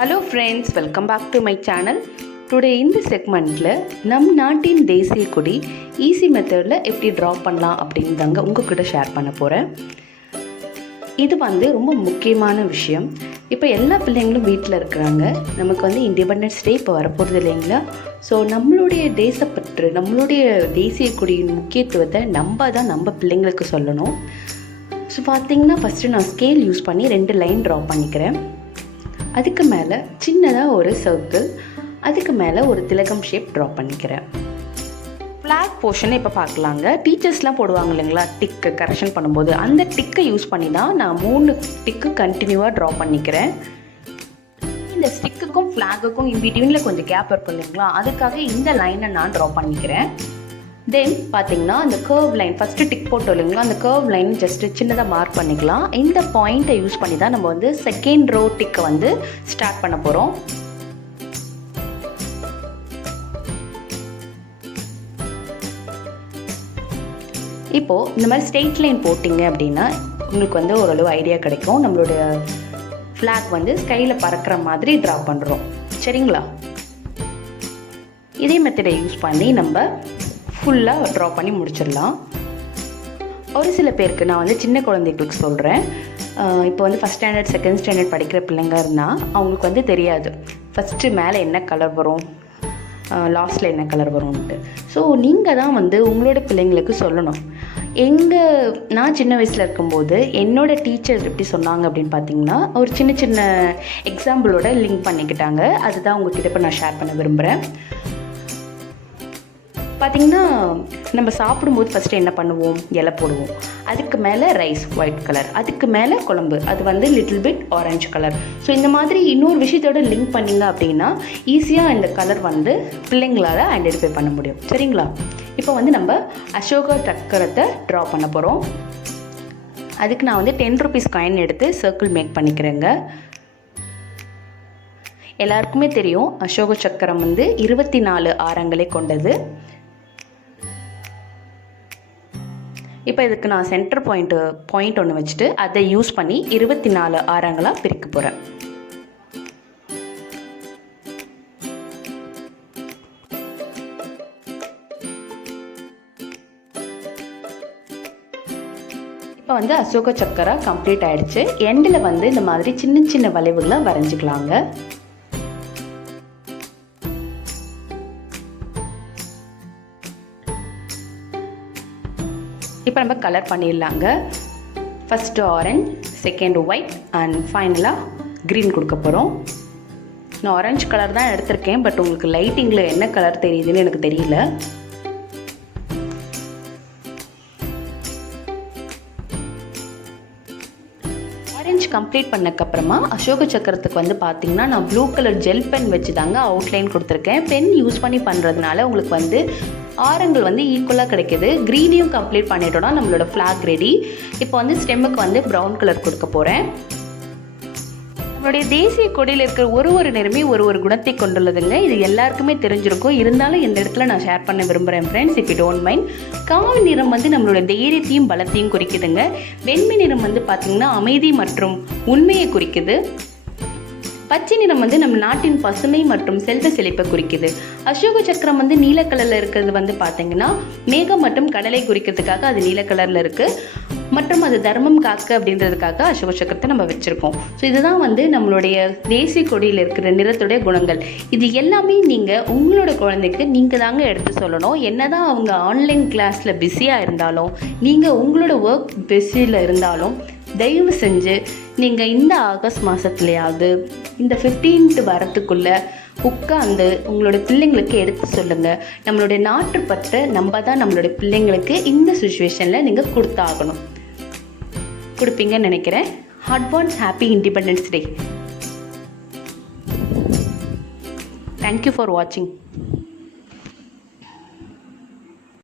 Hello friends, welcome back to my channel. Today இந்த செக்மெண்ட்டில் நம் நாட்டின் தேசிய கொடி ஈஸி மெத்தடில் எப்படி ட்ரா பண்ணலாம் அப்படின்னு தாங்க உங்கள்கிட்ட ஷேர் பண்ண போகிறேன். இது ரொம்ப முக்கியமான விஷயம். இப்போ எல்லா பிள்ளைங்களும் வீட்டில் இருக்கிறாங்க. நமக்கு இண்டிபெண்டன்ஸ் டே இப்போ வரப்போகிறது இல்லைங்களா? ஸோ நம்மளுடைய தேசப்பற்று, நம்மளுடைய தேசிய கொடியின் முக்கியத்துவத்தை நம்ம பிள்ளைங்களுக்கு சொல்லணும். ஸோ பார்த்திங்கன்னா ஃபஸ்ட்டு நான் ஸ்கேல் யூஸ் பண்ணி 2 லைன் ட்ரா பண்ணிக்கிறேன். அதுக்கு மேலே சின்னதாக ஒரு சர்க்கிள், அதுக்கு மேலே ஒரு திலகம் ஷேப் ட்ரா பண்ணிக்கிறேன். ஃப்ளாக் போர்ஷனை இப்போ பார்க்கலாங்க. டீச்சர்ஸ்லாம் போடுவாங்க இல்லைங்களா, டிக்கு கரெக்ஷன் பண்ணும்போது அந்த டிக்கை யூஸ் பண்ணி தான் நான் 3 டிக்கு கண்டினியூவாக ட்ரா பண்ணிக்கிறேன். இந்த ஸ்டிக்குக்கும் ஃப்ளாகுக்கும் இன்பிட்வீனில் கொஞ்சம் கேப் இருக்கும் இல்லைங்களா, அதுக்காக இந்த லைனை நான் ட்ரா பண்ணிக்கிறேன். தென் பார்த்திங்கன்னா அந்த கர்வ் லைன் ஃபஸ்ட்டு டிக் போட்டோம் இல்லைங்களா, அந்த கர்வ் லைன் ஜஸ்ட்டு சின்னதாக மார்க் பண்ணிக்கலாம். இந்த பாயிண்ட்டை யூஸ் பண்ணி தான் நம்ம செகண்ட் ரோ டிக்கை ஸ்டார்ட் பண்ண போகிறோம். இப்போது இந்த மாதிரி ஸ்ட்ரெயிட் லைன் போட்டிங்க அப்படின்னா உங்களுக்கு ஓரளவு ஐடியா கிடைக்கும். நம்மளுடைய ஃப்ளாக் ஸ்கையில் பறக்கிற மாதிரி ட்ரா பண்ணுறோம். சரிங்களா? இதே மெத்தடை யூஸ் பண்ணி நம்ம ஃபுல்லாக ட்ரா பண்ணி முடிச்சிடலாம். ஒரு சில பேருக்கு நான் சின்ன குழந்தைகளுக்கு சொல்கிறேன். இப்போ ஃபஸ்ட் ஸ்டாண்டர்ட் செகண்ட் ஸ்டாண்டர்ட் படிக்கிற பிள்ளைங்க இருந்தால் அவங்களுக்கு தெரியாது ஃபஸ்ட்டு மேலே என்ன கலர் வரும், லாஸ்ட்டில் என்ன கலர் வரும்ன்ட்டு. ஸோ நீங்கள் தான் உங்களோட பிள்ளைங்களுக்கு சொல்லணும். நான் சின்ன வயசில் இருக்கும்போது என்னோடய டீச்சர் எப்படி சொன்னாங்க அப்படின்னு பார்த்தீங்கன்னா, ஒரு சின்ன சின்ன எக்ஸாம்பிளோட லிங்க் பண்ணிக்கிட்டாங்க. அதுதான் உங்கள்கிட்ட இப்போ நான் ஷேர் பண்ண விரும்புகிறேன். பார்த்திங்கன்னா நம்ம சாப்பிடும்போது ஃபஸ்ட்டு என்ன பண்ணுவோம், இலை போடுவோம். அதுக்கு மேலே ரைஸ் ஒயிட் கலர், அதுக்கு மேலே குழம்பு, அது little bit orange colour. So இந்த மாதிரி இன்னொரு விஷயத்தோட லிங்க் பண்ணிங்க அப்படின்னா ஈஸியாக இந்த கலர் பிள்ளைங்களால் ஐடென்டிஃபை பண்ண முடியும். சரிங்களா? இப்போ நம்ம அசோகா சக்கரத்தை ட்ரா பண்ண போகிறோம். அதுக்கு நான் 10 ருபீஸ் காயின் எடுத்து சர்க்கிள் மேக் பண்ணிக்கிறேங்க. எல்லாருக்குமே தெரியும் அசோக சக்கரம் 24 ஆரங்களை கொண்டது. இப்போ இதுக்கு நான் சென்டர் பாயிண்ட் ஒன்று வச்சுட்டு அதை யூஸ் பண்ணி 24 ஆரங்களாக பிரிக்க போகிறேன். இப்போ அசோக சக்கரா கம்ப்ளீட் ஆகிடுச்சு. எண்டில் இந்த மாதிரி சின்ன சின்ன வளைவுகளை வரைஞ்சிக்கலாங்க. இப்போ நம்ம கலர் பண்ணிடலாங்க. First orange, second white and ஃபைனலாக க்ரீன் கொடுக்க போகிறோம். நான் ஆரஞ்சு கலர் தான் எடுத்திருக்கேன், பட் உங்களுக்கு லைட்டிங்கில் என்ன கலர் தெரியுதுன்னு எனக்கு தெரியல. ஆரஞ்சு கம்ப்ளீட் பண்ணக்கப்புறமா அசோக சக்கரத்துக்கு பார்த்திங்கன்னா நான் ப்ளூ கலர் ஜெல் பென் வச்சு தாங்க அவுட்லைன் கொடுத்துருக்கேன். பென் யூஸ் பண்ணி பண்ணுறதுனால உங்களுக்கு ஆரங்கள் ஈக்குவலாக கிடைக்கிது. க்ரீனையும் கம்ப்ளீட் பண்ணிட்டோன்னா நம்மளோட ஃப்ளாக் ரெடி. இப்போ ஸ்டெம்முக்கு ப்ரௌன் கலர் கொடுக்க போகிறேன். நம்மளுடைய தேசிய கொடியில் இருக்கிற ஒரு நிறமே ஒரு குணத்தை கொண்டுள்ளதுங்க. இது எல்லாருக்குமே தெரிஞ்சிருக்கும். இருந்தாலும் இந்த இடத்துல நான் ஷேர் பண்ண விரும்புகிறேன் friends, if you don't mind. காவி நிறம் நம்மளோட தைரியத்தையும் பலத்தையும் குறிக்குதுங்க. வெண்மை நிறம் பார்த்திங்கன்னா அமைதி மற்றும் உண்மையை குறிக்குது. பச்சை நிறம் நம்ம நாட்டின் பசுமை மற்றும் செல்வ செழிப்பை குறிக்குது. அசோக சக்கரம் நீல கலரில் இருக்கிறது பார்த்தீங்கன்னா மேகம் மற்றும் கடலை குறிக்கிறதுக்காக அது நீல கலரில் இருக்குது. மற்றும் அது தர்மம் காக்க அப்படின்றதுக்காக அசோக சக்கரத்தை நம்ம வச்சுருக்கோம். ஸோ இதுதான் நம்மளுடைய தேசிய கொடியில் இருக்கிற நிறத்துடைய குணங்கள். இது எல்லாமே நீங்கள் உங்களோட குழந்தைக்கு நீங்கள் தாங்க எடுத்து சொல்லணும். என்னதான் அவங்க ஆன்லைன் கிளாஸில் பிஸியாக இருந்தாலும், நீங்கள் உங்களோட ஒர்க் பிஸியில் இருந்தாலும், தயவு செஞ்சு நீங்கள் இந்த ஆகஸ்ட் மாதத்துலையாவது இந்த 15th வரத்துக்குள்ளே உட்காந்து உங்களோட பிள்ளைங்களுக்கு எடுத்து சொல்லுங்கள். நம்மளுடைய நாட்டுப்பற்றை நம்ம தான் நம்மளுடைய பிள்ளைங்களுக்கு இந்த சுச்சுவேஷனில் நீங்கள் கொடுத்தாகணும். கொடுப்பீங்கன்னு நினைக்கிறேன். Advance happy independence day. Thank you for வாட்சிங்.